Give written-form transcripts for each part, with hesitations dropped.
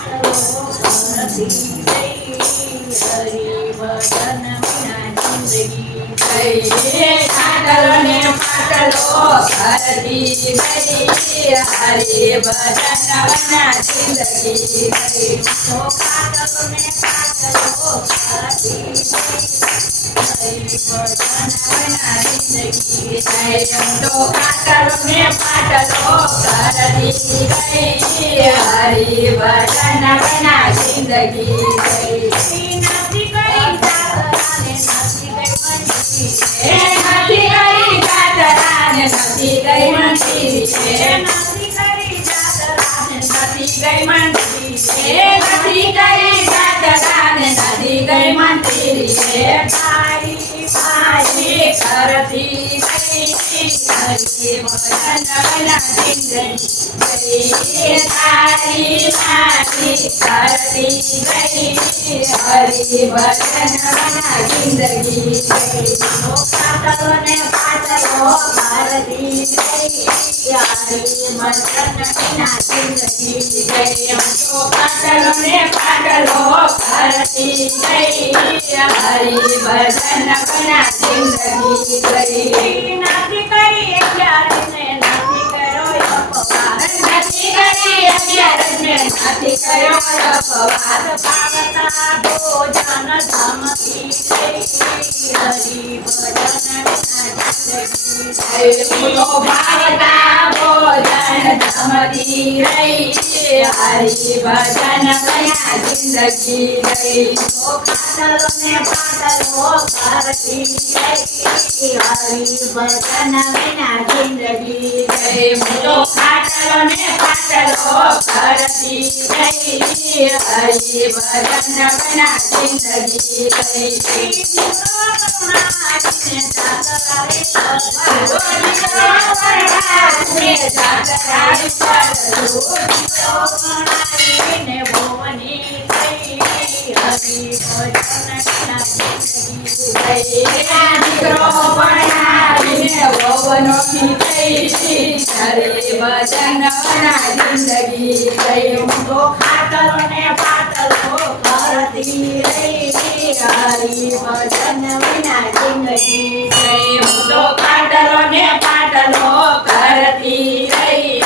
પાટલો કરતી ગઈ હરી ભજન વિના જિંદગી ગઈ પાટલો ને પાટલો કરતી ગઈ હરી ભજન વિના જિંદગી ગઈ તો પાટલો ને પાટલો કરતી ગઈ જિંદગી તો પાટલો ને પાટલો કરતી ગઈ હરી ભજન વિના જિંદગી ગઈ નથી કરી જાતરાને નથી ગઈ મંદિર નથી કરી જાતરાને નથી ગઈ મંદિર નથી કરી જાતરાને નથી ગઈ મંદિર નથી કરી જાતરાને નથી ગઈ મંદિર તારી પાછી કરતી ગઈ હરી ભજન વિના જિંદગી ગઈ તારી પાછી કરતી ગઈ હરી ભજન વિના જિંદગી ગઈ પાટલો ને પાટલો કરતી ગઈ હરી ભજન વિના જિંદગી ગઈ તો પાટલો ને પાટલો કરતી ગઈ હરી ભજન વિના જિંદગી ગઈ નથી કરી અગિયાર ને નથી કર્યો અપવાદ નથી કરી અગિયાર ને નથી કર્યો અપવાદ પાવતા ભોજન ધમકી ગઈ હરી ભજન વિના જિંદગી ગઈ પાવતા ભોજન ધમકી રહી હરી ભજન વિના જિંદગી ગઈ પાટલો ને પાટલો કરતી ગઈ હરી ભજન વિના જિંદગી ગઈ તો પાટલો ને પાટલો કરતી ગઈ હરી ભજન વિના જિંદગી ગઈ દીકરો ભણાવીને ભવનો ખીચઈ હરી ભજન વિના જિંદગી ગઈ તો પાટલો ને પાટલો કરતી રહી હરી ભજન વિના જિંદગી ગઈ તો પાટલો ને પાટલો કરતી રહી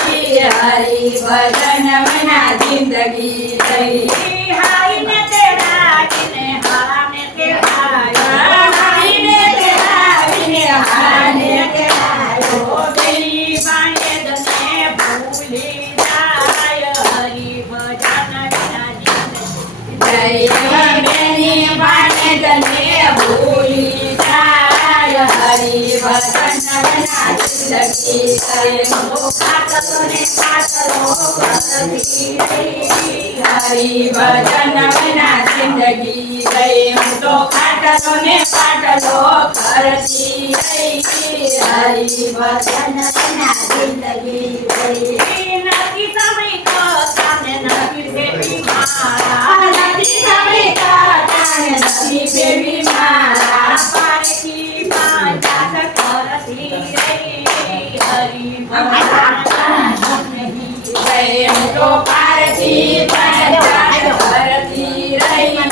હરી ભજન વિના જિંદગી ગઈ હાઈને તે રાખીને હાને તે હાઈને તે રાખીને હાને તે બેની બાણે તને ભૂલી જાય હરી ભજન વિના જિંદગી બેની બાણે તને ભૂલી જાય હરી ભજન વિના જિંદગી ગઈ પાટલો ને પાટલો કરતી ગઈ હરી ભજન વિના જિંદગી ગઈ તો પાટલો ને પાટલો કરતી ગઈ હરી ભજન વિના જિંદગી ગઈ નથી સમય કાને નથી બેબી મારા નથી સમય કાને નથી બેબી મારા પારકી પાંચાત કરતી ગઈ હરી ભજન તો પારકી પાંચાત કરતી રહી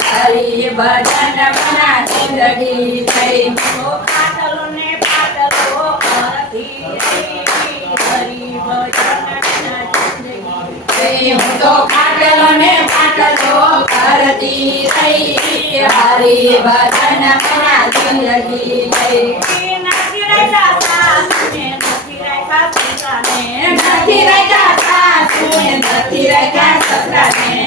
હરી ભજન વિના જિંદગી ગઈ તો પાટલો ને પાટલો કરતી રહી હરી ભજન વિના જિંદગી ગઈ તો પાટલો ને પાટલો કરતી રહી હરી ભજન વિના જિંદગી ગઈ નથી રહેતા સાસુને નથી રહેતા સસરાને નથી રહેતા સાસુને નથી રહેતા સસરાને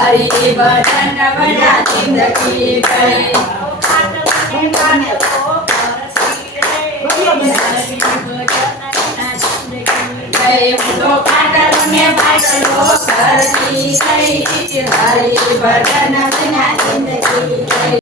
હરી ભજન વિના જિંદગી ગઈ તો પાટલો ને પાટલો કરતી ગઈ હરી ભજન વિના જિંદગી ગઈ